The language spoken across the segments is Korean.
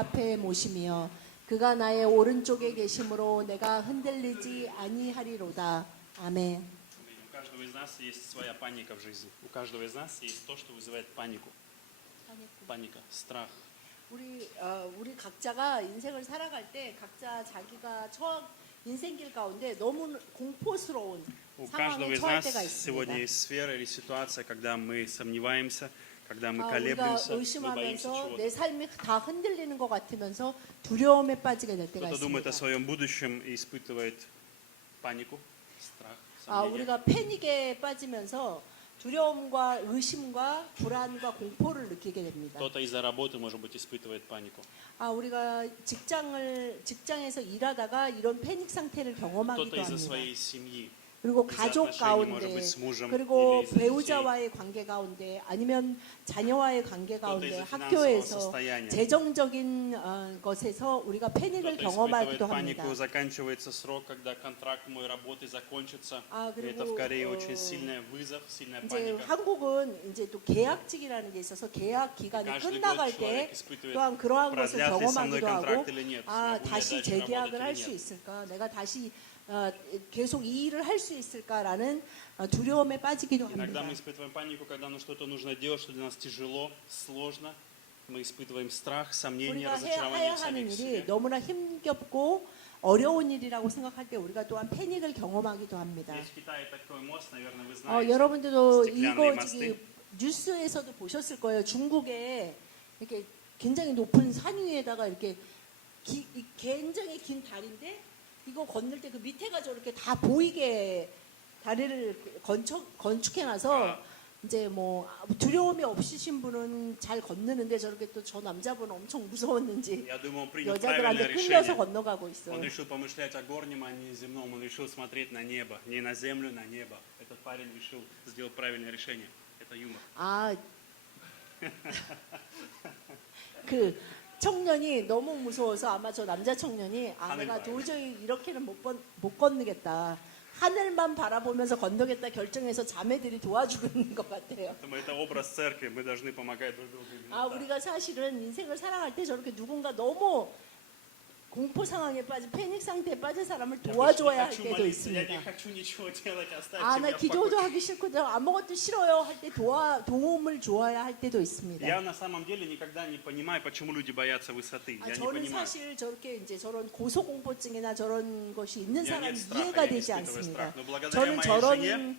앞에 모시며 그가 나의 오른쪽에 계심으로 내가 흔들리지 아니하리로다. 아멘. У каждого из нас есть своя паника в жизни. У каждого из нас есть то, что вызывает панику. Паника, страх. 우리 각자가 인생을 살아갈 때 각자 자기가 인생길 가운데 너무 공포스러운 У каждого 상황에 из 처할 нас 때가 сегодня 있습니다. есть сфера или ситуация, когда мы сомневаемся, когда мы 우리가 колеблемся, мы боимся 의심하면서 чего-то. 내 삶이 다 흔들리는 것 같으면서 두려움에 빠지게 될 때가 Кто-то думает 있습니다. о своем будущем и испытывает панику, страх, 아, сомнения. 우리가 패닉에 빠지면서 두려움과 의심과 불안과 공포를 느끼게 됩니다. Кто-то из-за работы, может быть, испытывает панику. 아, 우리가 직장에서 일하다가 이런 패닉 상태를 Кто-то 경험하기도 из-за 합니다. своей семьи. 그리고 из-за 가족 отношений, может 가운데 быть, с мужем 그리고 или из-за детей. 배우자와의 관계 가운데 아니면 자녀와의 관계 가운데 из-за финансового 학교에서 состояния. 재정적인 것에서 우리가 패닉을 Кто-то 경험하기도 испытывает 합니다. панику, заканчивается срок, когда контракт моей работы закончится. 아, И это 그리고 в Корее очень сильный вызов, сильная 이제 паника. 한국은 이제 또 계약직이라는 게 있어서 계약 기간이 Каждый 끝나갈 год 때 человек испытывает, 또한 그러한 것을 продлят ли со мной 경험하기도 하고 контракт или нет, 아, смогу ли я 다시 дальше 재계약을 работать 할 или 수 нет. 있을까? 내가 다시 계속 이 일을 할 수 있을까라는 두려움에 빠지기도 Иногда 합니다. мы испытываем панику, когда нам что-то нужно делать, что для нас тяжело, сложно. Мы испытываем страх, сомнения, 우리가 разочарование 해야 в 하는 самих 일이 себе. 너무나 힘겹고 어려운 일이라고 생각할 때 우리가 또한 패닉을 경험하기도 합니다. Здесь в Китае такой мост, наверное, вы знаете. 여러분들도 스티클란의 이거 저기 뉴스에서도 보셨을 거예요. 중국에 이렇게 굉장히 높은 산 위에다가 이렇게 굉장히 긴 다리인데 이거 건널 때 그 밑에가 저렇게 다 보이게 다리를 건축해놔서 이제 뭐 두려움이 없으신 분은 잘 건너는데 저렇게 또 저 남자분은 엄청 무서웠는지 Я думаю, он принял правильное 여자들한테 끌려서 решение. 건너가고 있어요. Он решил помышлять о горнем, а не земном. Он решил смотреть на небо, не на землю, на небо. Этот парень решил сделать правильное решение. Это юмор. 아, 그 청년이 너무 무서워서 아마 저 남자 청년이 하늘 내가 봐야 도저히 이렇게는 못 건너겠다. 하늘만 바라보면서 건너겠다 결정해서 자매들이 도와주는 것 같아요. Поэтому это образ церкви. Мы должны помогать друг другу. именно 아, так. 우리가 사실은 인생을 살아갈 때 저렇게 누군가 너무 공포 상황에 빠진 패닉 상태에 빠진 사람을 Я больше не 도와줘야 할 хочу 때도 молиться, я 있습니다. не хочу ничего делать, оставьте 아, 나 меня в 기도도 покое. 하기 싫고 아무것도 싫어요 할 때 도움을 줘야 할 때도 있습니다. Я на самом деле никогда не понимаю, почему люди боятся высоты. 아, Я не 저는 понимаю. 사실 저렇게 이제 저런 고소공포증이나 저런 것이 있는 Я 사람이 нет страха, 이해가 я не 되지 испытываю 않습니다. страх. Но благодаря 저는 моей 저런 жене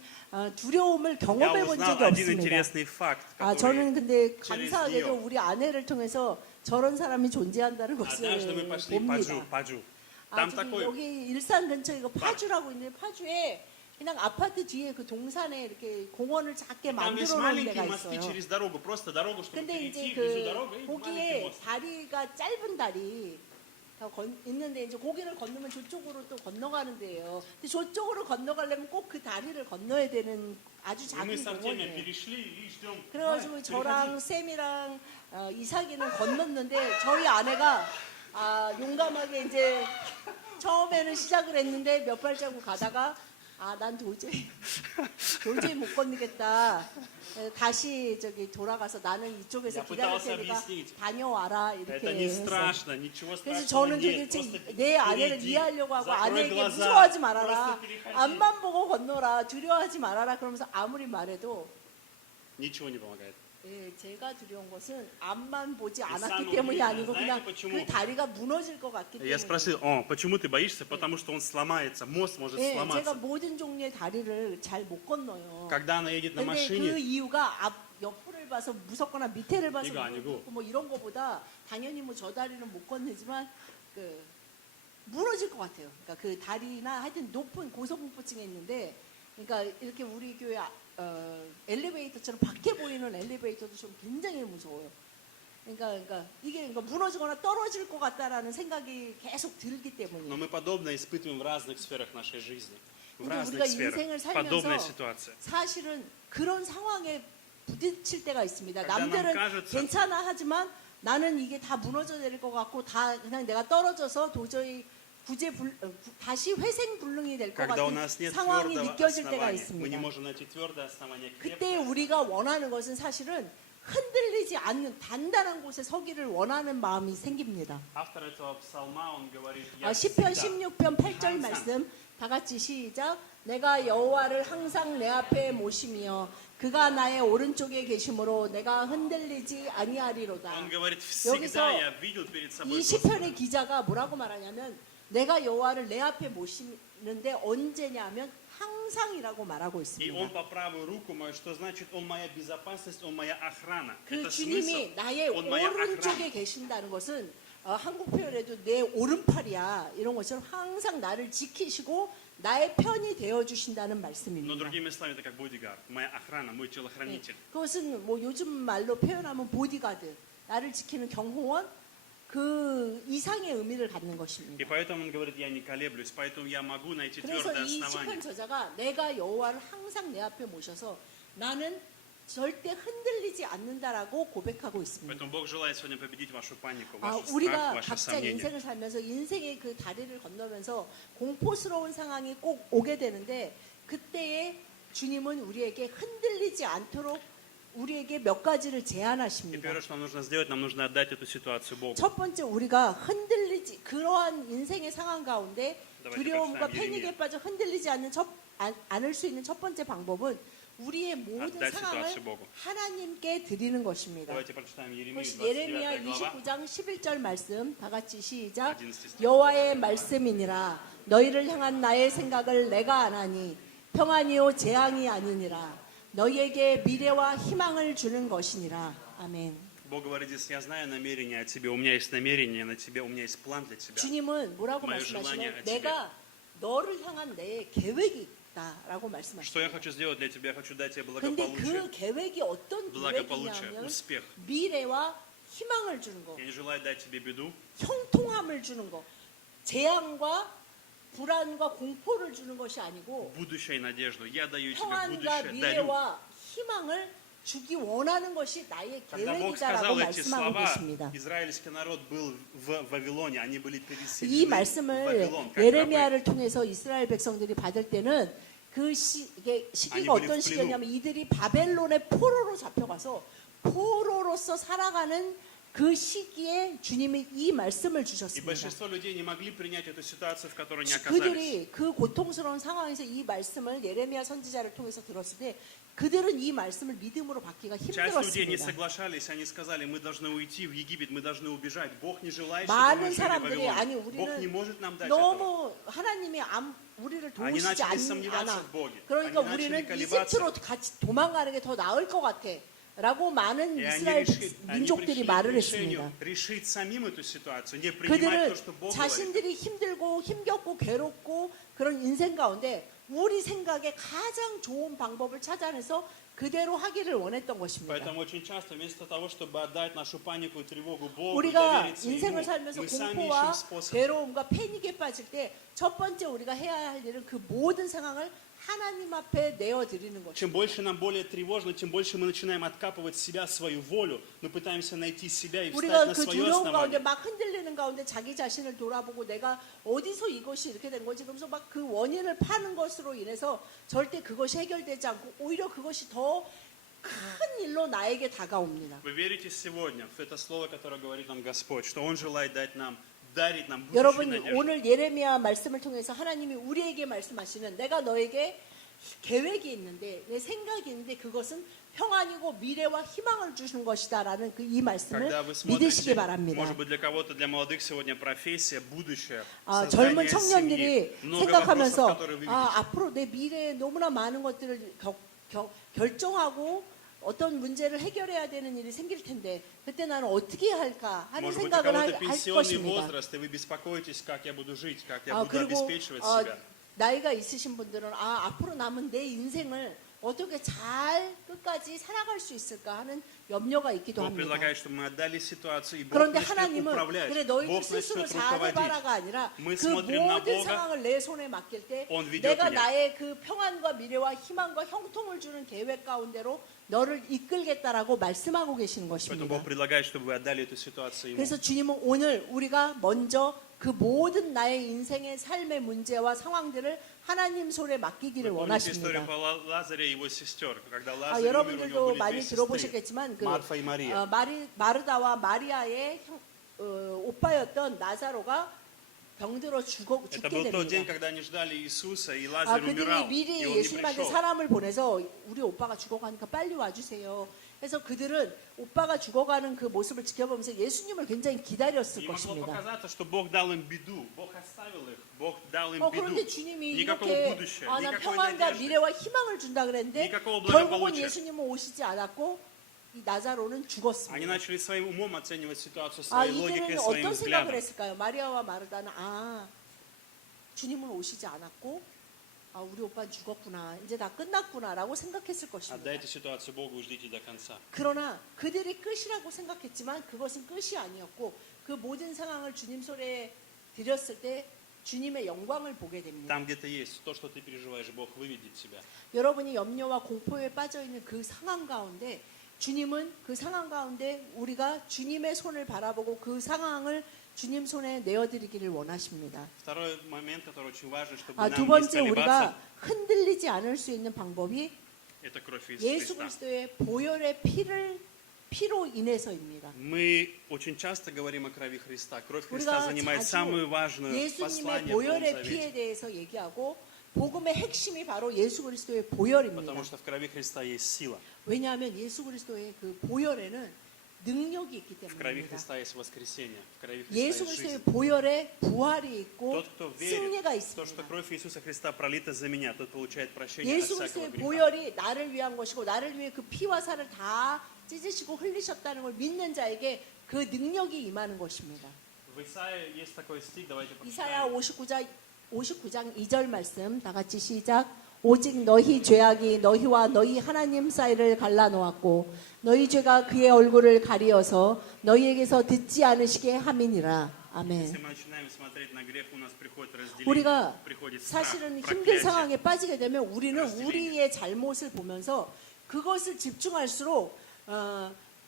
두려움을 я 경험해 본 узнал 적이 один 없습니다. интересный факт, 아, который 저는 근데 через 감사하게도 нее. 우리 아내를 통해서 저런 사람이 존재한다는 것을 Однажды мы пошли 봅니다. Паджу. 아, Там 저기 такой 여기 일산 근처에 이거 파주라고 있는데 파주에 그냥 아파트 뒤에 그 동산에 이렇게 공원을 작게 Там есть 만들어 놓은 데가 маленькие мосты 있어요. через дорогу, просто дорогу, чтобы 근데 перейти 이제 внизу дорога и маленький 거기에 мост. 다리가 짧은 다리 있는데 이제 거기를 건너면 저쪽으로 또 건너가는 데예요. 근데 저쪽으로 건너가려면 꼭 그 다리를 건너야 되는 아주 И мы 작은 с Артемием 공원이에요. перешли и ждем. 그래가지고 저랑 쌤이랑 이삭이는 건넜는데 저희 아내가 용감하게 이제 처음에는 시작을 했는데 몇 발자국 가다가 난 도저히 못 건너겠다. 다시 저기 돌아가서 나는 이쪽에서 Я 기다릴 пытался 테니까 объяснить. 다녀와라 Это 이렇게 не 해서. страшно, ничего 그래서 страшного 저는 нет. 도대체 Просто 내 아내를 впереди, 이해하려고 하고 закрой 아내에게 глаза, 무서워하지 말아라. просто переходи. 앞만 보고 건너라. 두려워하지 말아라. 그러면서 아무리 말해도 Ничего не помогает. 제가 두려운 것은 앞만 보지 самое 않았기 때문이 удивительное, 아니고 그냥 знаете почему? 그 다리가 무너질 것 같기 Я 때문에. спросил, почему ты боишься? Потому что он сломается, мост может 제가 сломаться. 모든 종류의 다리를 잘 못 건너요. Когда она едет на 근데 그 машине, 이유가 옆을 봐서 무섭거나 밑에를 봐서 이거 아니고. 무섭고 뭐 이런 거보다 당연히 뭐 저 다리는 못 건너지만 그 무너질 것 같아요. 그러니까 그 다리나 하여튼 높은 고소공포증이 있는데, 그러니까 이렇게 우리 교회 엘리베이터처럼 밖에 보이는 엘리베이터도 좀 굉장히 무서워요. 그러니까 이게 무너지거나 떨어질 것 같다라는 생각이 계속 들기 때문에. но мы подобное испытываем в разных сферах нашей жизни. В 근데 разных 우리가 인생을 сферах. Подобная 살면서 ситуация. 사실은 그런 상황에 부딪힐 때가 있습니다. когда нам 남들은 кажется- 괜찮아 하지만 나는 이게 다 무너져 내릴 것 같고 다 그냥 내가 떨어져서 도저히 다시 회생불능이 될 것 Когда у 같은 нас нет 상황이 твердого 느껴질 때가 основания, мы не 있습니다. можем найти твердое основание. 그때 우리가 원하는 것은 사실은 흔들리지 않는 단단한 곳에 서기를 원하는 마음이 생깁니다. Автор этого psalma, он говорит, 아, я 시편 всегда 16편 8절 항상 말씀 다 같이 시작. 내가 여호와를 항상 내 앞에 모시며 그가 나의 오른쪽에 계심으로 내가 흔들리지 아니하리로다. Он говорит, всегда я видел перед собой 이 Господа. 시편의 기자가 뭐라고 말하냐면 내가 여호와를 내 앞에 모시는데 언제냐면 항상이라고 말하고 И 있습니다. он по правую руку мою, что значит, он моя безопасность, он моя охрана. 그 Это 주님이 смысл, 나의 он моя 오른쪽에 охрана. 계신다는 것은 한국 표현에도 내 오른팔이야 이런 것처럼 항상 나를 지키시고 나의 편이 되어 주신다는 Но 말씀입니다. другими словами, это как бодигард, моя охрана, мой телохранитель. 그것은 뭐 요즘 말로 표현하면 보디가드, 나를 지키는 경호원 그 이상의 의미를 갖는 И 것입니다. поэтому он говорит, я не колеблюсь, поэтому я могу найти 그래서 твердое 이 основание. 시편 저자가 내가 여호와를 항상 내 앞에 모셔서 나는 절대 흔들리지 않는다라고 고백하고 있습니다. Поэтому Бог желает сегодня победить вашу панику, 아, ваш страх, 우리가 ваши 각자 сомнения. 인생을 살면서 인생의 그 다리를 건너면서 공포스러운 상황이 꼭 오게 되는데 그때에 주님은 우리에게 흔들리지 않도록 우리에게 몇 가지를 И 제안하십니다. первое, что нам нужно сделать, нам нужно отдать эту ситуацию Богу. 첫 번째 우리가 흔들리지 그러한 인생의 상황 가운데 давайте 두려움과 прочитаем 패닉에 Еремия. 빠져 흔들리지 않을 수 있는 첫 번째 방법은 우리의 모든 отдать 상황을 ситуацию Богу. 하나님께 드리는 것입니다. Давайте прочитаем Еремию, 그것이 예레미야 29 глава. 29장 11절 말씀 다 같이 시작. 11절. 여호와의 말씀이니라 너희를 향한 나의 생각을 내가 아나니 평안이요 재앙이 아니니라 너희에게 미래와 희망을 주는 것이니라. 아멘. Бог говорит здесь, я знаю намерения о тебе, у меня есть намерение на тебе, у меня есть план для тебя. 주님은 뭐라고 Мое желание 말씀하시냐면 о тебе. 내가 너를 향한 내 계획이 있다라고 Что я 말씀하십니다. хочу сделать для тебя? Я хочу дать тебе 근데 благополучие, 그 계획이 어떤 благополучие, 계획이냐면 успех. 미래와 희망을 주는 거, Я не желаю дать тебе беду, 형통함을 주는 거, 재앙과 불안과 공포를 주는 것이 아니고 будущее и надежду. Я даю тебе 평안과 будущее, дарю. 미래와 희망을 주기 원하는 것이 나의 Когда Бог 계획이다라고 сказал эти 말씀하고 слова, 계십니다. израильский народ был в Вавилоне, они были 이 переселены в 말씀을 Вавилон, как рабы. 예레미야를 통해서 이스라엘 백성들이 받을 때는 그 이게 시기가 아니, 어떤 시기였냐면 이들이 바벨론의 포로로 잡혀가서 포로로서 살아가는 그 시기에 주님이 이 말씀을 И 주셨습니다. большинство людей не могли принять эту ситуацию, в которой они оказались. 그들이 그 고통스러운 상황에서 이 말씀을 예레미야 선지자를 통해서 들었을 때 그들은 이 말씀을 믿음으로 받기가 Часть людей не 힘들었습니다. соглашались, они сказали, мы должны уйти в Египет, мы должны убежать. Бог не желает, чтобы 많은 мы жили в 사람들이 아니 Вавилоне. Бог не 우리는 может нам дать этого. 너무 하나님이 우리를 아니, 도우시지 начали сомневаться 않아. в Боге. 그러니까 아니, 우리는 начали колебаться. 이집트로 같이 도망가는 게 더 나을 것 같아. 라고 많은 И они 이스라엘 они 민족들이 пришли к 말을 решению 했습니다. решить самим эту ситуацию, не принимать 그들은 то, что Бог говорит. 자신들이 힘들고 힘겹고 괴롭고 그런 인생 가운데 우리 생각에 가장 좋은 방법을 찾아내서 그대로 하기를 원했던 것입니다. Поэтому очень часто вместо того, чтобы отдать нашу панику и тревогу Богу, 우리가 довериться 인생을 Ему, 살면서 мы сами 공포와 ищем способ. 괴로움과 패닉에 빠질 때 첫 번째 우리가 해야 할 일은 그 모든 상황을 하나님 앞에 내어드리는 것입니다. Чем больше нам более тревожно, тем больше мы начинаем откапывать себя, свою волю. Мы пытаемся найти себя и встать 우리가 на 그 свое 두려움 가운데 основание. 막 흔들리는 가운데 자기 자신을 돌아보고 내가 어디서 이것이 이렇게 된 거지 그러면서 막 그 원인을 파는 것으로 인해서 절대 그것이 해결되지 않고 오히려 그것이 더 큰 일로 나에게 다가옵니다. Вы верите сегодня в это слово, которое говорит нам Господь, что Он желает дать нам, дарить нам будущую 여러분 надежду? 오늘 예레미야 말씀을 통해서 하나님이 우리에게 말씀하시는 내가 너에게 계획이 있는데 내 생각이 있는데 그것은 평안이고 미래와 희망을 주시는 것이다라는 그 이 말씀을 Когда вы 믿으시기 смотрите, 바랍니다. может быть, для кого-то, для молодых сегодня профессия, будущее, 젊은 создание 청년들이 семьи, много вопросов, 생각하면서 которые вы видите. 앞으로 내 미래에 너무나 많은 것들을 결정하고 어떤 문제를 해결해야 되는 일이 생길 텐데 그때 나는 어떻게 할까 하는 Может быть, у 생각을 кого-то 할 пенсионный 것입니다. возраст, и вы беспокоитесь, как я буду жить, как я буду 그리고 обеспечивать себя. 나이가 있으신 분들은 앞으로 남은 내 인생을 어떻게 잘 끝까지 살아갈 수 있을까 하는 염려가 있기도 Бог 합니다. предлагает, чтобы мы отдали ситуацию, и Бог 그런데 начнет 하나님은 управлять. 그래 너희 Бог 스스로 начнет 잘해봐라가 руководить. 아니라 Мы 그 смотрим на 모든 Бога. 상황을 내 손에 맡길 때 Он ведет 내가 меня. 나의 그 평안과 미래와 희망과 형통을 주는 계획 가운데로 너를 이끌겠다라고 말씀하고 계시는 Поэтому 것입니다. Бог предлагает, чтобы вы отдали эту ситуацию Ему. 그래서 주님은 오늘 우리가 먼저 그 모든 나의 인생의 삶의 문제와 상황들을 하나님 손에 맡기기를 Вы помните историю 원하십니다. про Лазаря и его сестер? Когда 아, Лазарь умер, у него 여러분들도 были 많이 две сестры, 들어보셨겠지만 그 Марфа и Мария. 마르다와 마리아의 오빠였던 나사로가 병들어 Это 죽게 был тот день, 됩니다. когда они ждали Иисуса, и 아, Лазарь 그들이 умирал, и 미리 он не 예수님한테 пришел. 사람을 보내서 우리 오빠가 죽어가니까 빨리 와주세요. 그래서 그들은 오빠가 죽어가는 그 모습을 지켜보면서 예수님을 굉장히 기다렸을 И могло 것입니다. показаться, что Бог дал им беду, Бог оставил их, Бог дал им 그런데 беду. 주님이 Никакого 이렇게 будущего, 난 никакой 평안과 надежды. 미래와 희망을 준다 그랬는데 никакого 결국은 благополучия. 예수님은 오시지 않았고 이 나사로는 Они 죽었습니다. начали своим умом оценивать ситуацию, 아, своей логикой, 이들은 своим 어떤 생각을 взглядом. 했을까요? 마리아와 마르다는 주님은 오시지 않았고 우리 오빠는 죽었구나. 이제 다 끝났구나라고 생각했을 것입니다. Отдайте ситуацию Богу и ждите до конца. 그러나 그들이 끝이라고 생각했지만 그것은 끝이 아니었고 그 모든 상황을 주님 손에 드렸을 때 주님의 영광을 보게 됩니다. Там где-то есть то, что ты переживаешь, Бог выведет тебя. 여러분이 염려와 공포에 빠져 있는 그 상황 가운데 주님은 그 상황 가운데 우리가 주님의 손을 바라보고 그 상황을 주님 손에 내어드리기를 원하십니다. Второй момент, который очень важен, чтобы 두 нам не 번째 колебаться, 우리가 흔들리지 않을 수 있는 방법이 это кровь Иисуса 예수 Христа. 그리스도의 보혈의 피로 인해서입니다. Мы очень часто говорим о крови Христа. Кровь Христа 우리가 занимает 자주 самую важную 예수님의 послание в Новом 보혈의 피에 Завете. 대해서 얘기하고 복음의 핵심이 바로 예수 그리스도의 보혈입니다. Потому что в крови Христа есть сила. 왜냐하면 예수 그리스도의 그 보혈에는 능력이 있기 В крови 때문입니다. Христа есть воскресение. В крови Христа 예수 есть 그리스도의 жизнь. 보혈에 부활이 있고 Тот, кто верит 승리가 в то, что 있습니다. кровь Иисуса Христа пролита за меня, тот получает прощение от 예수 всякого 그리스도의 греха. 보혈이 나를 위한 것이고 나를 위해 그 피와 살을 다 찢으시고 흘리셨다는 걸 믿는 자에게 그 능력이 임하는 것입니다. В Исаии есть такой стих, давайте 이사야 прочитаем. 59장 2절 말씀 다 같이 시작. 오직 너희 죄악이 너희와 너희 하나님 사이를 갈라놓았고 너희 죄가 그의 얼굴을 가리어서 너희에게서 듣지 않으시게 함이니라. 아멘. Если мы начинаем смотреть на грех, у нас приходит разделение, 우리가 приходит страх, 사실은 힘든 проклятие. 상황에 빠지게 되면 우리는 разделение. 우리의 잘못을 보면서 그것을 집중할수록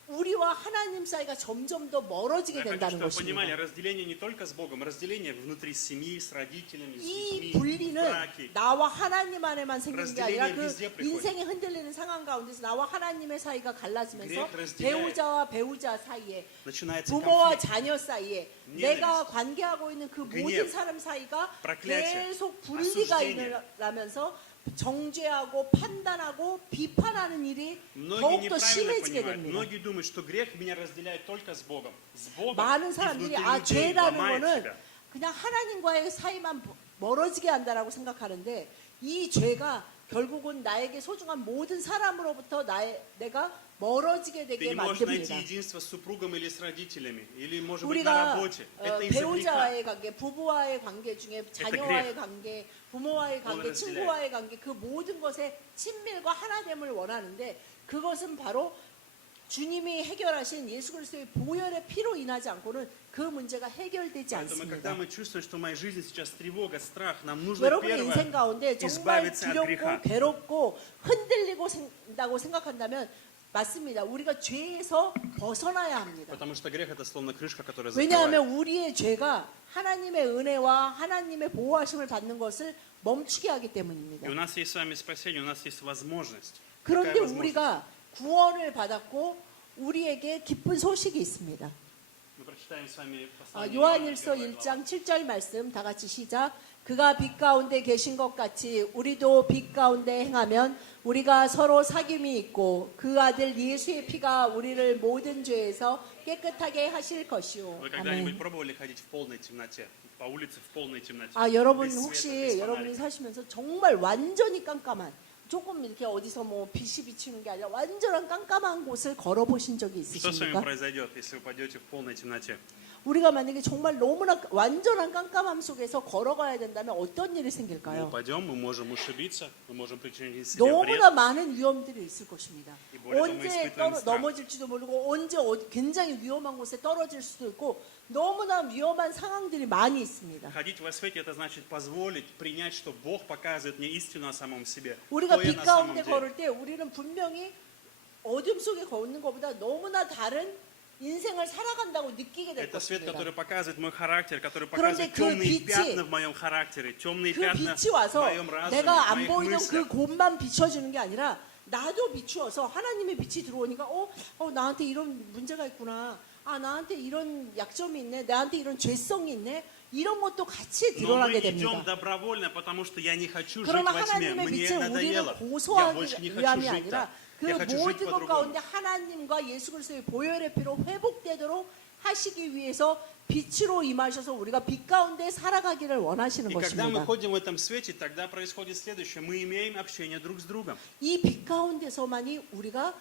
우리와 하나님 사이가 점점 더 멀어지게 Я хочу, 된다는 чтобы вы понимали, 것입니다. разделение не только с Богом, разделение внутри семьи, с родителями, с 이 детьми, в 분리는 браке. 나와 하나님 안에만 생기는 게 아니라 그 разделение везде приходит. 인생이 흔들리는 상황 가운데서 나와 하나님의 사이가 갈라지면서 грех разделяет. 배우자와 배우자 사이에 Начинается 부모와 конфликт. 자녀 사이에 ненависть, 내가 관계하고 있는 그 гнев, 모든 사람 사이가 проклятие, 계속 분리가 осуждение. 일어나면서 정죄하고 판단하고 비판하는 일이 Многие 더욱더 неправильно 심해지게 понимают. 됩니다. Многие думают, что грех меня разделяет только с Богом. С Богом 많은 и 사람들이 внутри людей 죄라는 ломает 거는 себя. 그냥 하나님과의 사이만 멀어지게 한다라고 생각하는데 이 죄가 결국은 나에게 소중한 모든 사람으로부터 내가 멀어지게 Ты 되게 не можешь найти 만듭니다. единство с супругом или с родителями, или, может быть, на 우리가 работе. Это из-за греха. 배우자와의 관계, 부부와의 관계 중에 자녀와의 관계, 부모와의 관계, 오늘 친구와의 관계 그 모든 것에 친밀과 하나됨을 원하는데 그것은 바로 주님이 해결하신 예수 그리스도의 보혈의 피로 인하지 않고는 그 문제가 해결되지 Поэтому, когда 않습니다. мы чувствуем, что в моей жизни сейчас тревога, страх, нам нужно 여러분의 인생 первое 가운데 정말 избавиться от 두렵고 греха. 괴롭고 흔들리고 생다고 생각한다면 맞습니다. 우리가 죄에서 벗어나야 합니다. Потому что грех это словно крышка, которая закрывает. 왜냐하면 우리의 죄가 하나님의 은혜와 하나님의 보호하심을 받는 것을 멈추게 하기 때문입니다. И у нас есть с вами спасение, у нас есть возможность. 그런데 Какая возможность? 우리가 구원을 받았고 우리에게 기쁜 소식이 있습니다. Мы прочитаем с вами послание 요한일서 Иоанна, 1장 7절 말씀 다 같이 시작. 그가 빛 가운데 계신 것 같이 우리도 빛 가운데 행하면 우리가 서로 사귐이 있고 그 아들 예수의 피가 우리를 모든 죄에서 깨끗하게 하실 것이요. Вы когда-нибудь 아멘. пробовали ходить в полной темноте? По улице в полной темноте? 여러분 без света, 혹시 без 여러분이 фонарика? 사시면서 정말 완전히 깜깜한 조금 이렇게 어디서 뭐 빛이 비치는 게 아니라 완전한 깜깜한 곳을 걸어보신 적이 Что с вами 있으십니까? произойдет, если вы пойдете в полной темноте? 우리가 만약에 정말 너무나 완전한 깜깜함 속에서 걸어가야 된다면 어떤 일이 Мы 생길까요? упадем, мы можем ушибиться, мы можем причинить себе вред. 너무나 많은 위험들이 있을 것입니다. 이 более 언제 너무 испытываем страх. 넘어질지도 모르고 언제 굉장히 위험한 곳에 떨어질 수도 있고 너무나 위험한 상황들이 많이 있습니다. Ходить во свете, это значит позволить принять, что Бог показывает мне истину о самом себе. 우리가 Кто я 빛 на самом 가운데 деле. 걸을 때 우리는 분명히 어둠 속에 걷는 것보다 너무나 다른 인생을 살아간다고 느끼게 될 Это свет, 것입니다. который показывает мой характер, который 그런데 показывает 그 темные 빛이- пятна в моем характере, темные 그 пятна 빛이 в 와서 моем разуме, 내가 в 안 моих 보이던 그 мыслях. 곳만 비춰주는 게 아니라 나도 비추어서 하나님의 빛이 들어오니까 나한테 이런 문제가 있구나. 나한테 이런 약점이 있네. 나한테 이런 죄성이 있네. 이런 것도 같이 Но мы 드러나게 идем 됩니다. добровольно, потому что я не хочу жить 그러나 во тьме. 하나님의 Мне 빛은 우리를 надоело. Я 고소하기 больше не хочу 위함이 жить 아니라 так. 그 Я хочу жить 모든 것 по-другому. 가운데 하나님과 예수 그리스도의 보혈의 피로 회복되도록 하시기 위해서 빛으로 임하셔서 우리가 빛 가운데 살아가기를 원하시는 И когда мы 것입니다. ходим в этом свете, тогда происходит следующее. Мы имеем общение друг с другом. 이 빛 가운데서만이 우리가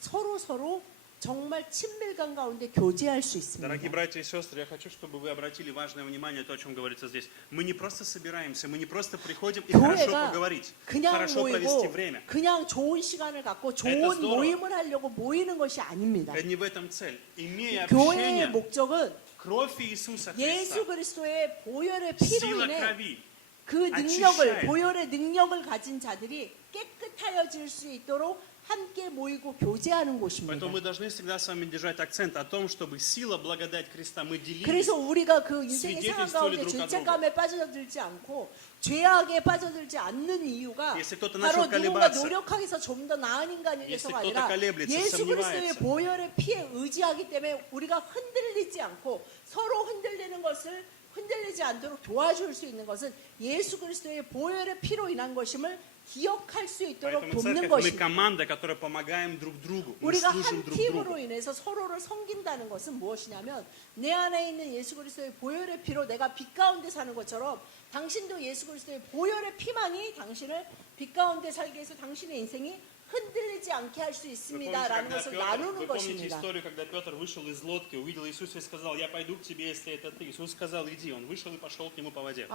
서로 정말 친밀감 가운데 교제할 수 Дорогие 있습니다. братья и сестры, я хочу, чтобы вы обратили важное внимание на то, о чем говорится здесь. Мы не просто собираемся, мы не просто приходим и хорошо 교회가 поговорить, 그냥 хорошо провести 모이고 время. 그냥 좋은 시간을 갖고 좋은 здорово. 모임을 하려고 모이는 것이 아닙니다. Это не в этом цель. Имея 교회의 общение, 목적은 кровь Иисуса 예수 Христа, 그리스도의 보혈의 피로 сила 인해 крови, 그 능력을 очищает. 보혈의 능력을 가진 자들이 깨끗하여질 수 있도록 함께 모이고 교제하는 곳입니다. Поэтому мы должны всегда с вами держать акцент о том, чтобы сила, благодать Христа мы делились. 그래서 우리가 그 인생의 상황 свидетельствовали 가운데 друг о 죄책감에 빠져들지 않고 죄악에 빠져들지 않는 이유가 Если кто-то 바로 начал 누군가 колебаться, 노력하기 위해서 좀 더 나은 인간이 Если 돼서가 кто-то 아니라 колеблется, 예수 그리스도의 сомневается. 보혈의 피에 의지하기 때문에 우리가 흔들리지 않고 서로 흔들리는 것을 흔들리지 않도록 도와줄 수 있는 것은 예수 그리스도의 보혈의 피로 인한 것임을 기억할 수 있도록 Поэтому 돕는 церковь, мы 것입니다. команда, которая помогаем друг другу. Мы 우리가 служим 한 друг 팀으로 другу. 인해서 서로를 섬긴다는 것은 무엇이냐면 내 안에 있는 예수 그리스도의 보혈의 피로 내가 빛 가운데 사는 것처럼 당신도 예수 그리스도의 보혈의 피만이 당신을 빛 가운데 살게 해서 당신의 인생이 흔들리지 않게 할 수 Вы 있습니다라는 것을 나누는 помните 것입니다. историю, когда Петр вышел из лодки, увидел Иисуса и сказал: «Я пойду к тебе, если это ты». Иисус сказал: «Иди». Он вышел и пошел к нему по воде.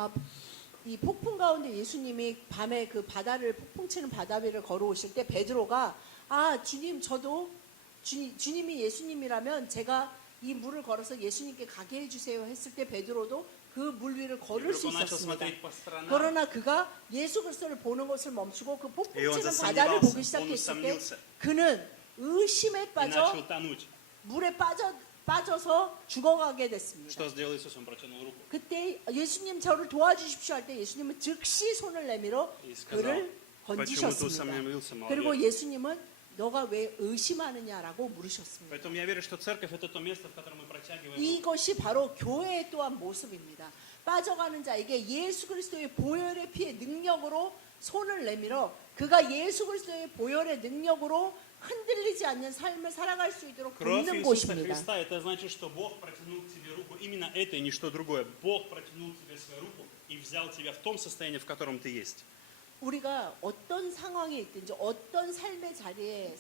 이 폭풍 가운데 예수님이 밤에 그 바다를 폭풍치는 바다 위를 걸어오실 때 베드로가 주님 저도 주님이 예수님이라면 제가 이 물을 걸어서 예수님께 가게 해주세요 했을 때 베드로도 그 물 위를 걸을 수 Он начал 있었습니다. смотреть по сторонам. 그러나 그가 예수 그리스도를 보는 것을 멈추고 그 И он 폭풍치는 바다를 засомневался, 보기 он 시작했을 때 усомнился 그는 의심에 и 빠져 начал тонуть. 물에 빠져서 죽어가게 됐습니다. Что сделал Иисус? Он протянул руку 그때 예수님 저를 도와주십시오 할 때 예수님은 즉시 손을 내밀어 и сказал: 그를 «Почему ты 건지셨습니다. усомнился, 그리고 малолетний?» 예수님은 너가 왜 의심하느냐라고 물으셨습니다. Поэтому я верю, что церковь — это то место, в котором мы протягиваем руку. 이것이 바로 교회의 또한 모습입니다. 빠져가는 자에게 예수 그리스도의 보혈의 피의 능력으로 손을 내밀어 그가 예수 그리스도의 보혈의 능력으로 흔들리지 않는 삶을 살아갈 수 있도록 Кровь 돕는 Иисуса 곳입니다. Христа — это значит, что Бог протянул к тебе руку. Именно это и ничто другое. Бог протянул тебе свою руку и взял тебя в том состоянии, в котором ты есть. 우리가 어떤 상황에 있든지 어떤 삶의 자리에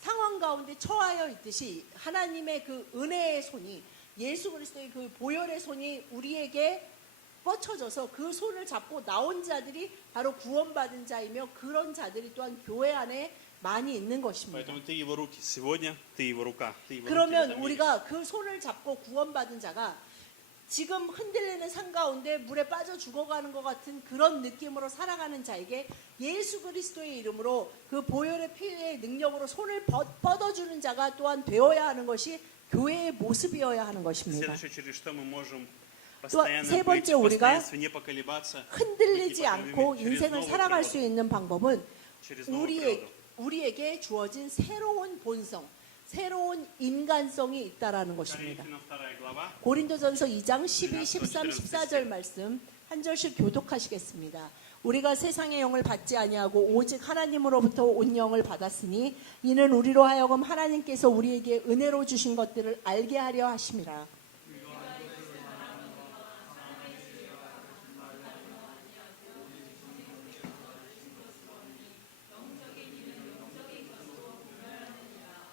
상황 가운데 처하여 있듯이 하나님의 그 은혜의 손이 예수 그리스도의 그 보혈의 손이 우리에게 뻗쳐져서 그 손을 잡고 나온 자들이 바로 구원받은 자이며 그런 자들이 또한 교회 안에 많이 있는 것입니다. Поэтому ты его руки. Сегодня ты его рука. Ты его руки в 그러면 этом мире. 우리가 그 손을 잡고 구원받은 자가 지금 흔들리는 산 가운데 물에 빠져 죽어가는 것 같은 그런 느낌으로 살아가는 자에게 예수 그리스도의 이름으로 그 보혈의 피의 능력으로 손을 뻗어주는 자가 또한 되어야 하는 것이 교회의 모습이어야 하는 것입니다. Следующее, через что мы можем 세 постоянно быть 번째 в 우리가 постоянстве, не поколебаться, 흔들리지 быть 않고 непоколебимыми через 인생을 новую 살아갈 수 природу, 있는 방법은 через новую природу. 우리에게 주어진 새로운 본성, 새로운 인간성이 있다라는 것입니다. Коринфянам 2 глава. 고린도전서 2장 12, 13, 14절 말씀 한 절씩 교독하시겠습니다. 우리가 세상의 영을 받지 아니하고 오직 하나님으로부터 온 영을 받았으니 이는 우리로 하여금 하나님께서 우리에게 은혜로 주신 것들을 알게 하려 하심이라.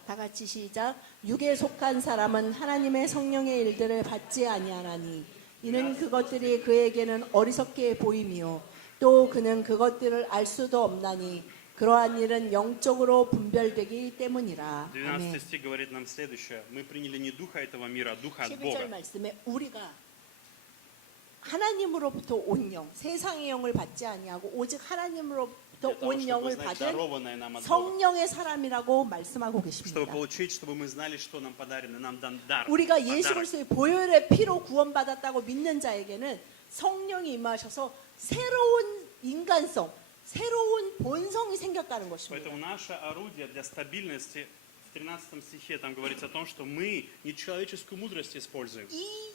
다 같이 시작. 육에 속한 사람은 하나님의 성령의 일들을 받지 아니하나니 이는 그것들이 그에게는 어리석게 보임이요 또 그는 그것들을 알 수도 없나니 그러한 일은 영적으로 분별되기 때문이라. 12 아멘. стих говорит нам следующее. Мы приняли не духа этого мира, а духа от 12절 Бога. 말씀에 우리가 하나님으로부터 온 영, 세상의 영을 받지 아니하고 오직 하나님으로부터 또 для того, 온 чтобы 영을 знать 받은 дарованное нам от Бога. 성령의 사람이라고 말씀하고 Чтобы 계십니다. получить, чтобы мы знали, что нам подарено, нам дан дар, 우리가 예수 подарок. 그리스도의 보혈의 피로 구원받았다고 믿는 자에게는 성령이 임하셔서 새로운 인간성, 새로운 본성이 생겼다는 것입니다. Поэтому наше орудие для стабильности в 13 стихе там говорится о том, что мы не человеческую мудрость используем. 이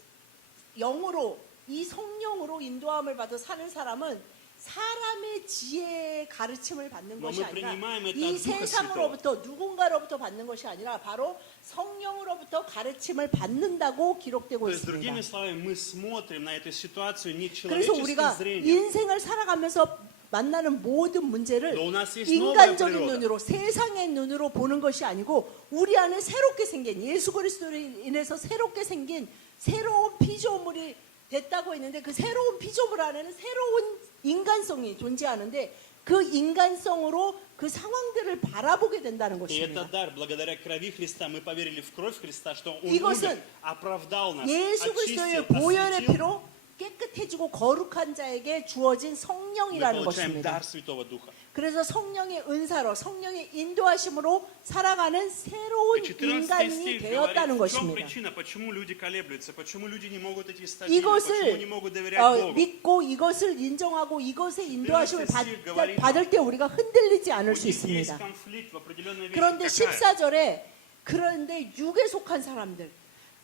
영으로, 이 성령으로 인도함을 받아 사는 사람은 사람의 지혜의 가르침을 받는 Но 것이 мы 아니라 принимаем это 이 от Духа 세상으로부터 누군가로부터 받는 것이 아니라 바로 성령으로부터 가르침을 받는다고 기록되고 То есть, 있습니다. другими словами, мы смотрим на эту ситуацию не 그래서 человеческим 우리가 зрением. 인생을 살아가면서 만나는 모든 문제를 Но у нас есть 인간적인 новая природа. 눈으로 세상의 눈으로 보는 것이 아니고 우리 안에 새롭게 생긴 예수 그리스도로 인해서 새롭게 생긴 새로운 피조물이 됐다고 했는데 그 새로운 피조물 안에는 새로운 인간성이 존재하는데 그 인간성으로 그 상황들을 바라보게 된다는 И это 것입니다. дар. Благодаря крови Христа мы поверили в кровь Христа, что Он 이것은 умер, оправдал нас, 예수 очистил, 그리스도의 보혈의 осветил. 피로 깨끗해지고 거룩한 자에게 주어진 Мы 성령이라는 получаем 것입니다. дар Святого Духа. 그래서 성령의 은사로 성령의 인도하심으로 살아가는 새로운 И 14 인간이 стих 되었다는 говорит, в чем 것입니다. причина, почему люди колеблются, почему люди не могут идти стабильно, 이것을 почему не могут доверять Богу. 믿고 이것을 인정하고 이것의 인도하심을 14 говорит, 받을 때 우리가 흔들리지 У 않을 수 них есть 있습니다. конфликт в определенной вещи. 그런데 Какая? 14절에 그런데 육에 속한 사람들,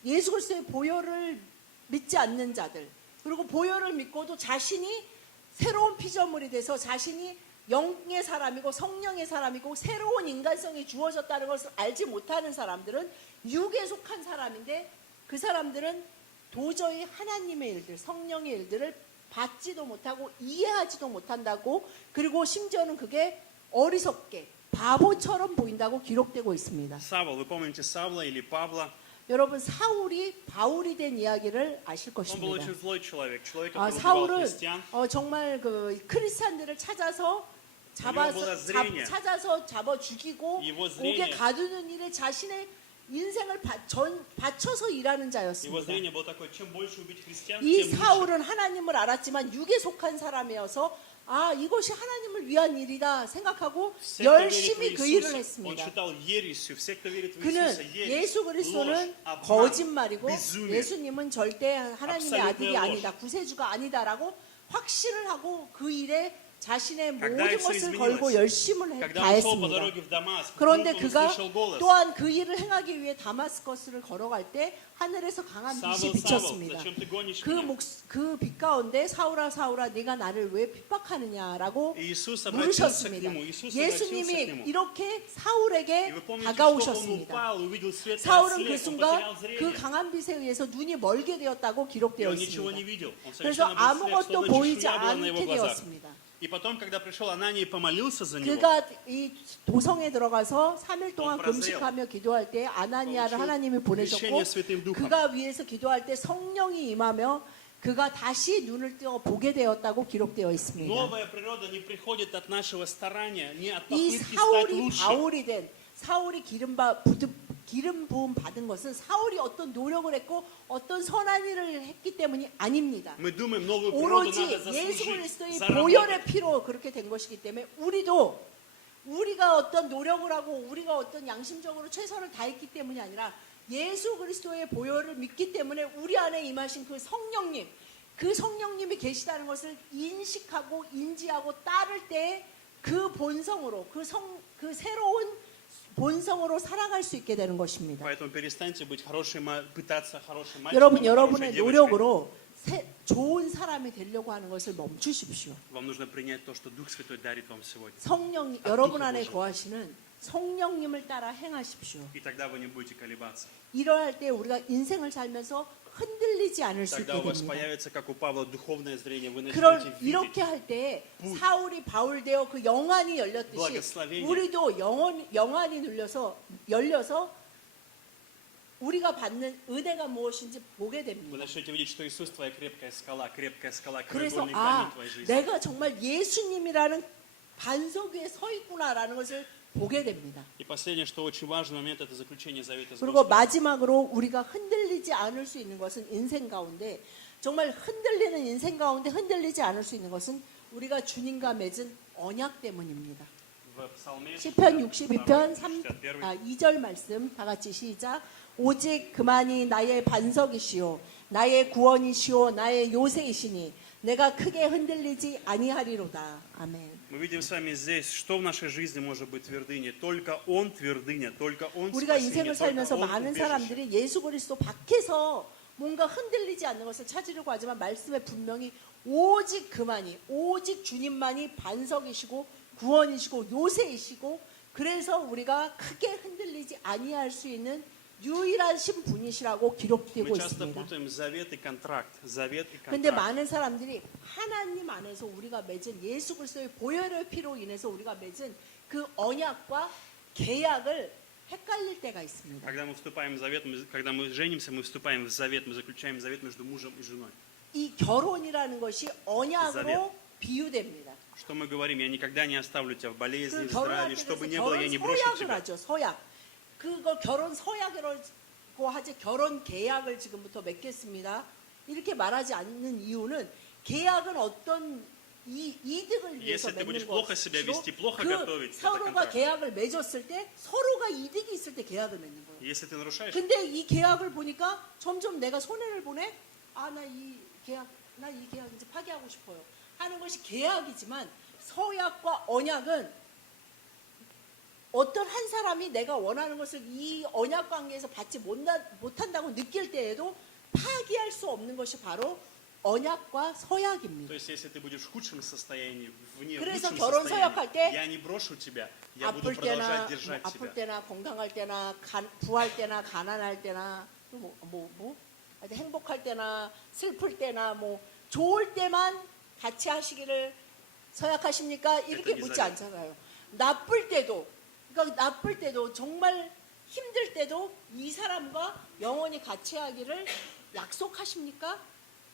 예수 그리스도의 보혈을 믿지 않는 자들, 그리고 보혈을 믿고도 자신이 새로운 피조물이 돼서 자신이 영의 사람이고 성령의 사람이고 새로운 인간성이 주어졌다는 것을 알지 못하는 사람들은 육에 속한 사람인데 그 사람들은 도저히 하나님의 일들, 성령의 일들을 받지도 못하고 이해하지도 못한다고 그리고 심지어는 그게 어리석게 바보처럼 보인다고 기록되고 있습니다. Савл, вы помните Савла или Павла? 여러분 사울이 바울이 된 이야기를 아실 Он был 것입니다. очень злой человек, человек, 아, который убивал 사울은 христиан. 정말 그 크리스찬들을 찾아서 찾아서 잡아 죽이고 Его зрение- 옥에 가두는 일에 자신의 인생을 바쳐서 일하는 Его 자였습니다. зрение было такое, чем больше убить христиан, 이 тем лучше. 사울은 하나님을 알았지만 육에 속한 사람이어서 이것이 하나님을 위한 일이다 생각하고 Все, кто верит 열심히 в 그 일을 Иисуса, он 했습니다. считал ересью. Все, кто верит в 그는 Иисуса, ересь, 예수 ложь, 그리스도는 обман, 거짓말이고 безумие. 예수님은 절대 하나님의 Абсолютная 아들이 ложь. 아니다, 구세주가 아니다라고 확신을 하고 그 일에 자신의 Когда 모든 всё 것을 изменилось, 걸고 열심을 Когда он шел по 다했습니다. дороге в Дамаск, 그런데 вдруг он 그가 услышал голос. 또한 그 일을 행하기 위해 다마스커스를 걸어갈 때 하늘에서 강한 빛이 사울, 비쳤습니다. зачем ты гонишь меня? 그 빛 가운데 사울아 사울아 네가 나를 왜 핍박하느냐라고 Иисус обратился к 물으셨습니다. нему. Иисус обратился к 예수님이 нему. 이렇게 И 사울에게 вы помните, что он 다가오셨습니다. упал, увидел свет, 사울은 그 он 순간 потерял 그 зрение. 강한 빛에 의해서 눈이 멀게 되었다고 И 기록되어 он ничего не 있습니다. видел. Он 그래서 совершенно был слеп, 아무것도 словно 보이지 чешуя была на его 않게 глазах. 되었습니다. И потом, когда пришел Анания и помолился за него, 그가 이 도성에 들어가서 3일 동안 Он прозрел. 금식하며 기도할 때 아나니아를 получил 하나님이 보내셨고 крещение Святым Духом. 그가 위에서 기도할 때 성령이 임하며 그가 다시 눈을 뜨어 보게 되었다고 기록되어 있습니다. новая природа не приходит от нашего старания, не от 이 попытки стать 사울이 лучше. 바울이 된 사울이 기름 부음 받은 것은 사울이 어떤 노력을 했고 어떤 선한 일을 했기 때문이 아닙니다. Мы думаем, новую природу 오로지 надо 예수 заслужить, 그리스도의 заработать. 보혈의 피로 그렇게 된 것이기 때문에 우리가 어떤 노력을 하고 우리가 어떤 양심적으로 최선을 다했기 때문이 아니라 예수 그리스도의 보혈을 믿기 때문에 우리 안에 임하신 그 성령님이 계시다는 것을 인식하고 인지하고 따를 때 그 본성으로 그 새로운 본성으로 살아갈 수 있게 되는 것입니다. Поэтому перестаньте быть пытаться хорошим мальчиком, 여러분 хорошей 여러분의 девочкой. 노력으로 좋은 사람이 되려고 하는 것을 멈추십시오. Вам нужно принять то, что Дух Святой дарит вам сегодня. 성령 여러분 안에 거하시는 성령님을 따라 행하십시오. И тогда вы не будете колебаться. 이러할 때 우리가 인생을 살면서 흔들리지 않을 수 있게 Тогда у вас 됩니다. появится, как у Павла, духовное зрение. Вы 그런 начнете 이렇게 видеть. 할 때 부- 사울이 바울 되어 그 영안이 열렸듯이 благословение. 우리도 영안이 열려서 우리가 받는 은혜가 무엇인지 보게 Вы 됩니다. начнете видеть, что Иисус твоя крепкая скала, 그래서 краеугольный камень твоей жизни. 내가 정말 예수님이라는 반석 위에 서 있구나라는 것을 보게 됩니다. И последнее, что очень важный момент, это заключение завета с 그리고 Господом. 마지막으로 우리가 흔들리지 않을 수 있는 것은 인생 가운데 정말 흔들리는 인생 가운데 흔들리지 않을 수 있는 것은 우리가 주님과 맺은 언약 때문입니다. В Псалме 시편 62편 61 2절 말씀 다 같이 시작. 오직 그만이 나의 반석이시오 나의 구원이시오 나의 요새이시니 내가 크게 흔들리지 아니하리로다. 아멘. Мы видим с вами здесь, что в нашей жизни может быть твердыней. Только Он твердыня, только Он 우리가 спасение, 인생을 только 살면서 Он 많은 убежище. 사람들이 예수 그리스도 밖에서 뭔가 흔들리지 않는 것을 찾으려고 하지만 말씀에 분명히 오직 그만이 오직 주님만이 반석이시고 구원이시고 요새이시고 그래서 우리가 크게 흔들리지 아니할 수 있는 유일하신 분이시라고 기록되고 Мы часто 있습니다. путаем завет и контракт. Завет и 근데 контракт. 많은 사람들이 하나님 안에서 우리가 맺은 예수 그리스도의 보혈의 피로 인해서 우리가 맺은 그 언약과 계약을 헷갈릴 때가 있습니다. Когда мы вступаем в завет, когда мы женимся, мы вступаем в завет, мы заключаем завет между мужем и женой. 이 결혼이라는 것이 언약으로 Завет. 비유됩니다. Что мы говорим? Я никогда не оставлю тебя в болезни, 그 в 결혼할 здравии, 때 что бы 그래서 ни было, я 결혼 не брошу 서약을 тебя. 하죠. 서약. 그거 결혼 서약이라고 하지 결혼 계약을 지금부터 맺겠습니다. 이렇게 말하지 않는 이유는 계약은 어떤 이득을 위해서 Если ты будешь 맺는 плохо себя 것이고 вести, плохо 그 готовить, это 서로가 контракт. 계약을 맺었을 때 서로가 이득이 있을 때 계약을 맺는 거예요. Если ты нарушаешь, 근데 이 계약을 보니까 점점 내가 손해를 보네. 아, 나 이 계약 이제 파기하고 싶어요. 하는 것이 계약이지만 서약과 언약은 어떤 한 사람이 내가 원하는 것을 이 언약 관계에서 받지 못한다고 느낄 때에도 파기할 수 없는 것이 바로 언약과 то 서약입니다. есть если ты будешь в худшем состоянии, в 그래서 лучшем 결혼 서약할 때 состоянии, я не брошу тебя, я буду 아플 때나 продолжать держать 아플 тебя. 때나 건강할 때나 부할 때나 가난할 때나 또 하여튼 행복할 때나 슬플 때나 뭐 좋을 때만 같이 하시기를 서약하십니까? 이렇게 그랬더니 묻지 이사야. 않잖아요. 나쁠 때도 그러니까 나쁠 때도 정말 힘들 때도 이 사람과 영원히 같이 하기를 약속하십니까?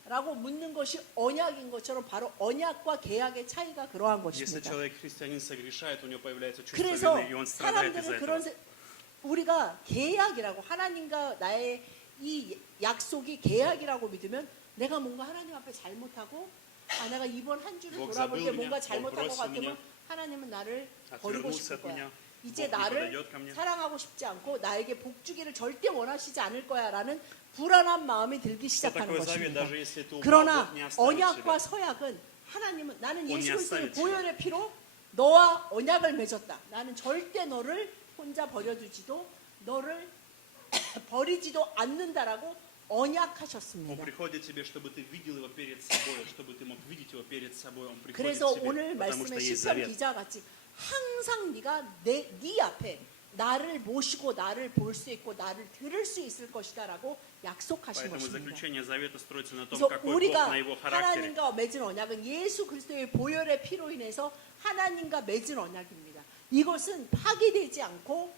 라고 묻는 것이 언약인 것처럼 바로 언약과 계약의 차이가 그러한 Если 것입니다. человек христианин согрешает, у него появляется чувство 그래서 вины, и он страдает из-за 사람들은 этого. 우리가 계약이라고 하나님과 나의 이 약속이 계약이라고 믿으면 내가 뭔가 하나님 앞에 잘못하고 내가 이번 한 주를 Бог 돌아볼 때 забыл 뭔가 меня, 잘못한 Бог 것 бросил 같으면 меня, 하나님은 나를 버리고 отвернулся 싶을 от 거야. меня, 이제 Бог не 나를 подойдет ко мне. 사랑하고 싶지 않고 나에게 복 주기를 절대 원하시지 않을 거야라는 불안한 마음이 들기 Что 시작하는 такое завет, 것입니다. даже если ты упал, 그러나 Бог не оставит 언약과 тебя. 서약은 하나님은 나는 Он 예수 не 그리스도의 оставит 보혈의 피로 너와 언약을 맺었다. 나는 절대 너를 혼자 버려두지도 너를 버리지도 않는다라고 Он 언약하셨습니다. приходит тебе, чтобы ты видел его перед собой, чтобы ты мог видеть его перед собой. Он приходит 그래서 тебе, 오늘 потому что 말씀의 есть 시편 завет. 기자 같이 항상 네가 네 앞에 나를 모시고 나를 볼 수 있고 나를 들을 수 있을 것이다라고 약속하신 Поэтому 것입니다. заключение завета строится на том, 그래서 какой Бог 우리가 на его характере. 하나님과 맺은 언약은 예수 그리스도의 보혈의 피로 인해서 하나님과 맺은 언약입니다. 이것은 파기되지 않고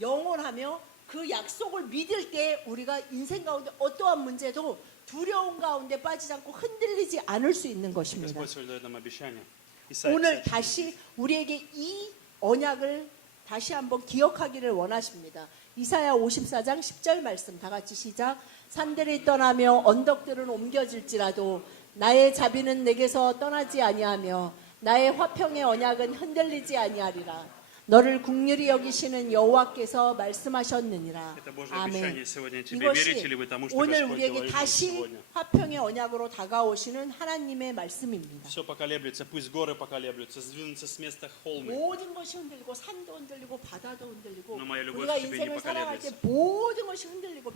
영원하며 그 약속을 믿을 때 우리가 인생 가운데 어떠한 문제도 두려움 가운데 빠지지 않고 흔들리지 않을 수 있는 것입니다. Господь дает нам обещание. Исайя 오늘 50. 다시 우리에게 이 언약을 다시 한번 기억하기를 원하십니다. 이사야 54장 10절 말씀 다 같이 시작. 산들이 떠나며 언덕들은 옮겨질지라도 나의 자비는 내게서 떠나지 아니하며 나의 화평의 언약은 흔들리지 아니하리라. 너를 긍휼히 여기시는 여호와께서 말씀하셨느니라. Это Божье 아멘. обещание сегодня тебе. Верите 이것이 ли вы тому, что 오늘 Господь 우리에게 говорит нам 다시 сегодня? 화평의 언약으로 다가오시는 하나님의 말씀입니다. Все поколеблется, пусть горы поколеблются, сдвинутся с места холмы. 모든 것이 흔들리고 산도 흔들리고 바다도 흔들리고 Но моя любовь 우리가 к тебе не 인생을 살아갈 때 поколеблется. 모든 것이 흔들리고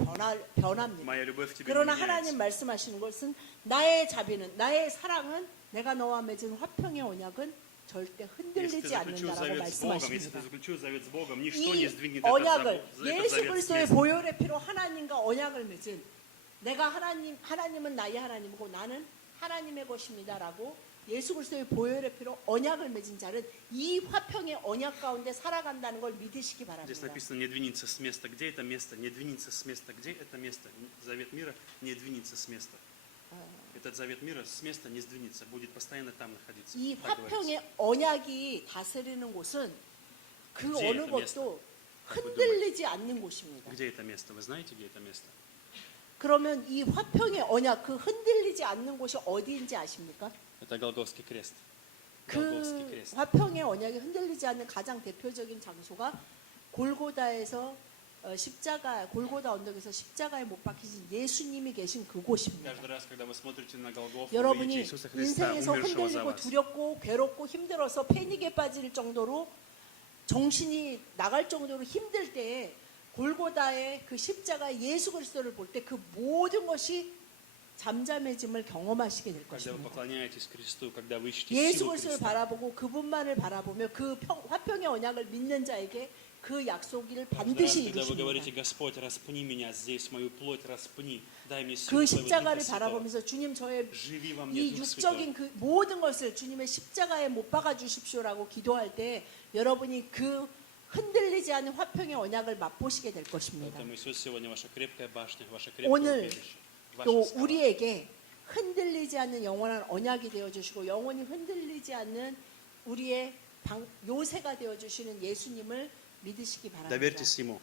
변합니다. Моя любовь к тебе не 그러나 меняется. 하나님 말씀하시는 것은 나의 자비는 나의 사랑은 내가 너와 맺은 화평의 언약은 절대 Если ты 흔들리지 заключил 않는다라고 завет с Богом, если 말씀하십니다. ты заключил завет с Богом, ничто не 이 сдвинет этот 언약을 예수 завет с 그리스도의 места. 보혈의 피로 하나님과 언약을 맺은 내가 하나님은 나의 하나님이고 나는 하나님의 것입니다라고 예수 그리스도의 보혈의 피로 언약을 맺은 자는 이 화평의 언약 가운데 살아간다는 걸 믿으시기 Здесь 바랍니다. написано не двинется с места. Где это место? Не двинется с места. Где это место? Завет мира не двинется с места. Этот завет мира с места не сдвинется, будет постоянно там находиться. 이 Так говорится. 화평의 언약이 다스리는 곳은 그 Где 어느 это 것도 Как вы 흔들리지 않는 곳입니다. Где это место? Вы знаете, где это место? 그러면 이 화평의 언약, 그 흔들리지 않는 곳이 어디인지 아십니까? Это Голгофский крест. Голгофский 그 крест. 화평의 언약이 흔들리지 않는 가장 대표적인 장소가 골고다에서 십자가 골고다 언덕에서 십자가에 못 박히신 예수님이 계신 그곳입니다. Каждый раз, когда вы смотрите на Голгофу, вы видите 여러분이 Иисуса Христа, 인생에서 умершего за 흔들리고 вас. 두렵고 괴롭고 힘들어서 패닉에 빠질 정도로 정신이 나갈 정도로 힘들 때에 골고다의 그 십자가 예수 그리스도를 볼 때 그 모든 것이 잠잠해짐을 경험하시게 될 Когда вы 것입니다. поклоняетесь Христу, когда вы ищете 예수 силу 그리스도를 Христа, 바라보고 그분만을 바라보며 그 화평의 언약을 믿는 자에게 그 약속을 каждый раз, 반드시 когда вы говорите, 이루십니다. Господь, распни меня здесь, мою плоть распни, дай мне 그 силу Твоего 십자가를 Духа Святого. 바라보면서 주님 저의 Живи во мне, 이 Дух Святой. 육적인 그 모든 것을 주님의 십자가에 못 박아 주십시오라고 기도할 때 여러분이 그 흔들리지 않은 화평의 언약을 맛보시게 될 것입니다. Поэтому Иисус сегодня ваша крепкая башня, ваше крепкое 오늘 убежище, 또 ваша скала. 우리에게 흔들리지 않는 영원한 언약이 되어 주시고 영원히 흔들리지 않는 우리의 요새가 되어 주시는 예수님을 믿으시기 바랍니다. Доверьтесь Ему,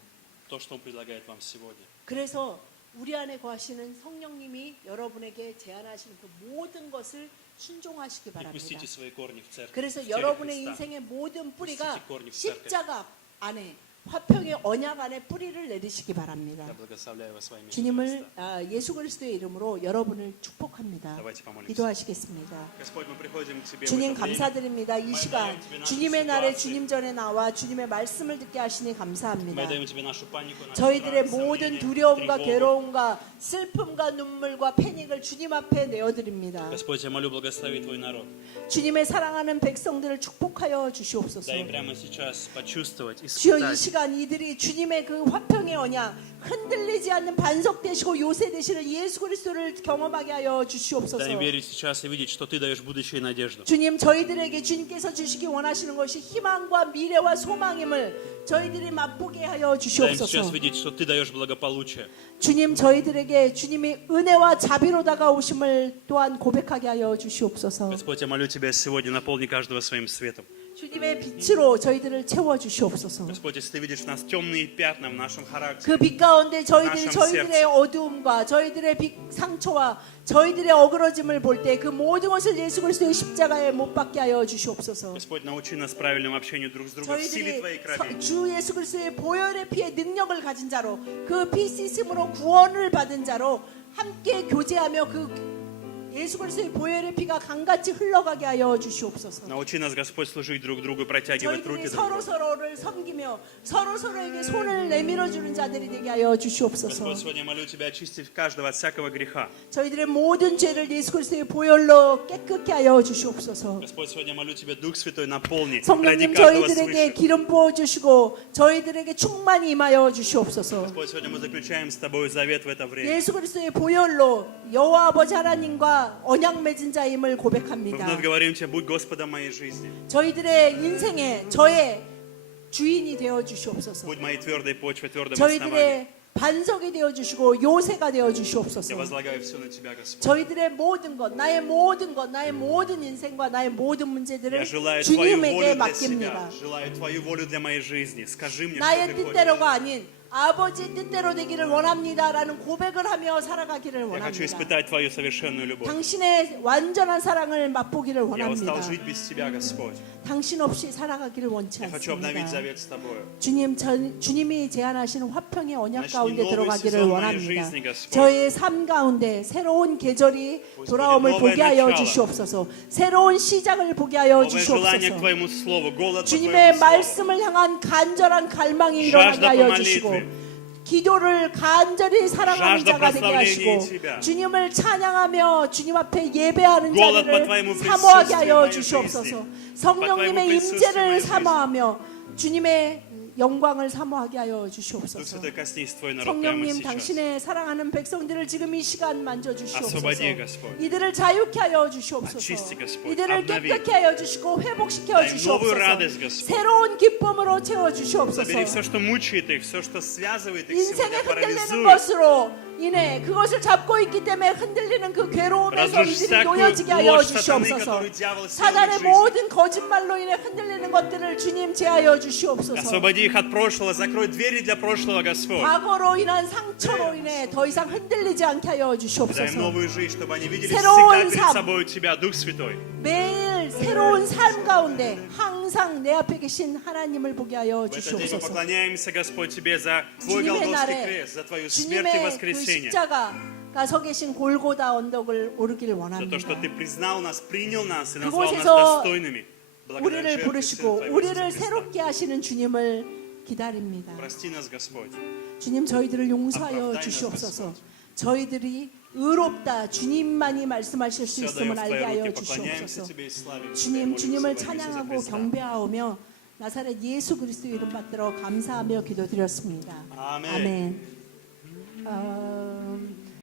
то, что Он предлагает вам сегодня. 그래서 우리 안에 거하시는 성령님이 여러분에게 제안하시는 그 모든 것을 순종하시기 И 바랍니다. пустите свои корни в церковь, 그래서 в теле 여러분의 Христа. 인생의 모든 뿌리가 Пустите корни в церковь. 십자가 안에 화평의 언약 안에 뿌리를 내리시기 바랍니다. Я благословляю вас во имя Иисуса 주님을 Христа. 예수 그리스도의 이름으로 여러분을 축복합니다. Давайте помолимся. 기도하시겠습니다. Господь, мы приходим к Тебе в 주님 это время. 감사드립니다. 이 시간 주님의 날에 주님 전에 나와 주님의 말씀을 듣게 하시니 Мы 감사합니다. отдаем Тебе нашу панику, наш 저희들의 страх, 모든 сомнения, 두려움과 тревогу. 괴로움과 슬픔과 눈물과 패닉을 주님 앞에 내어드립니다. Господь, я молю, благослови Твой народ. 주님의 사랑하는 백성들을 축복하여 주시옵소서. Дай прямо сейчас почувствовать, 주여 이 испытать 시간 이들이 주님의 그 화평의 언약 흔들리지 않는 반석 되시고 요새 되시는 예수 그리스도를 경험하게 하여 주시옵소서. Дай им верить сейчас и видеть, что Ты даешь будущее и надежду. 주님 저희들에게 주님께서 주시기 원하시는 것이 희망과 미래와 소망임을 저희들이 맛보게 하여 Дай им сейчас 주시옵소서. видеть, что Ты даешь благополучие. 주님 저희들에게 주님이 은혜와 자비로 다가오심을 또한 고백하게 하여 주시옵소서. Господь, я молю Тебя сегодня, наполни каждого своим светом. 주님의 빛으로 저희들을 채워 주시옵소서. Господь, если Ты видишь в нас темные пятна в нашем характере, 그 빛 가운데 저희들이 나션 저희들의 сердце. 어두움과 저희들의 상처와 저희들의 어그러짐을 볼 때 그 모든 것을 예수 그리스도의 십자가에 못 박게 하여 주시옵소서. Господь, научи нас правильному общению друг с другом в силе Твоей 저희들이 крови. 주 예수 그리스도의 보혈의 피의 능력을 가진 자로 그 피 씻음으로 구원을 받은 자로 함께 교제하며 그 예수 그리스도의 보혈의 피가 강같이 흘러가게 하여 주시옵소서. Научи нас, Господь, служить друг другу, протягивать 저희들이 руки друг 서로 другу. 서로를 섬기며 서로 서로에게 손을 내밀어 주는 자들이 되게 하여 주시옵소서. Господь, сегодня молю Тебя очистить каждого от всякого греха. 저희들의 모든 죄를 예수 그리스도의 보혈로 깨끗게 하여 주시옵소서. Господь, сегодня молю Тебя, Дух Святой, наполни ради 성령님 каждого 저희들에게 свыше. 기름 부어 주시고 저희들에게 충만히 임하여 주시옵소서. Господь, сегодня мы заключаем с Тобой завет в это время. 예수 그리스도의 보혈로 여호와 아버지 하나님과 언약 맺은 자임을 Мы 고백합니다. вновь говорим Тебе, будь Господом моей жизни. 저희들의 인생에 저의 주인이 되어 주시옵소서. Будь моей твердой почвой, твердым основанием. 저희들의 반석이 되어 주시고 요새가 되어 Я 주시옵소서. возлагаю все на Тебя, Господь. 저희들의 모든 것, 나의 모든 것, 나의 모든 인생과 나의 모든 문제들을 Я желаю Твою 주님에게 волю для 맡깁니다. себя, желаю Твою волю для моей жизни. Скажи мне, что 나의 Ты хочешь. 뜻대로가 아닌 아버지 뜻대로 되기를 원합니다라는 고백을 하며 살아가기를 Я хочу 원합니다. испытать Твою совершенную любовь. 당신의 완전한 사랑을 맛보기를 Я устал 원합니다. жить без Тебя, Господь. 당신 없이 살아가기를 원치 Я хочу обновить 않습니다. завет с Тобою. 주님이 제안하시는 화평의 언약 Начни 가운데 новый 들어가기를 сезон моей 원합니다. жизни, Господь. 저의 삶 가운데 새로운 계절이 Господи, 돌아옴을 новое 보게 하여 начало. 주시옵소서. 새로운 시작을 보게 하여 Новое желание к 주시옵소서. Твоему Слову, голод по 주님의 Твоему Слову. 말씀을 향한 간절한 갈망이 일어나게 Жажда 하여 по 주시고 молитве. 기도를 간절히 사랑하는 Жажда 자가 되게 прославления 하시고 Тебя. 주님을 찬양하며 주님 앞에 예배하는 Голод по 자들을 Твоему 사모하게 присутствию в 하여 моей 주시옵소서. жизни. 성령님의 По Твоему присутствию в 임재를 моей жизни. 사모하며 주님의 영광을 사모하게 하여 Дух 주시옵소서. Святой, коснись Твой народ прямо 성령님 сейчас. 당신의 사랑하는 백성들을 지금 이 시간 만져 주시옵소서. Освободи, Господь. 이들을 자유케 하여 주시옵소서. Очисти, Господь. 이들을 Обнови. 깨끗게 하여 주시고 회복시켜 Дай им новую 주시옵소서. радость, Господь. 새로운 기쁨으로 채워 주시옵소서. Забери все, что мучает их, все, что связывает их 인생에 сегодня, 흔들리는 парализует. 것으로 인해 그것을 잡고 있기 때문에 흔들리는 그 괴로움에서 Разрушь 이들이 всякую 놓여지게 하여 ложь сатаны, 주시옵소서. которую дьявол сеял в 사단의 их жизни. 모든 거짓말로 인해 흔들리는 것들을 주님 제하여 주시옵소서. Освободи их от прошлого, закрой двери для прошлого, Господь. 과거로 인한 상처로 인해 더 이상 흔들리지 않게 하여 Дай им 주시옵소서. новую жизнь, чтобы они видели 새로운 всегда перед 삶. собой Тебя, Дух Святой. 매일 새로운 삶 가운데 항상 내 앞에 계신 하나님을 보게 하여 В этот день мы 주시옵소서. поклоняемся, Господь, Тебе за Твой 주님의 Голгофский 날에 крест, за Твою смерть и 주님의 그 воскресение. 십자가가 서 계신 골고다 언덕을 오르기를 За то, что 원합니다. Ты признал нас, принял нас и назвал нас 그곳에서 достойными. благодаря 우리를 жертве 부르시고 Сына Твоего 우리를 Иисуса Христа. 새롭게 하시는 주님을 기다립니다. Прости нас, Господь. 주님 저희들을 용서하여 아프라다이나 주시옵소서. 저희들이 의롭다 주님만이 말씀하실 수 Все 있음을 даем в 알게 Твои 하여 руки, поклоняемся 주시옵소서. Тебе и славим Тебя. 주님 Молимся во 주님을 имя Иисуса 찬양하고 Христа. 경배하오며 나사렛 예수 그리스도 이름 받들어 감사하며 기도드렸습니다. 아멘. 아멘.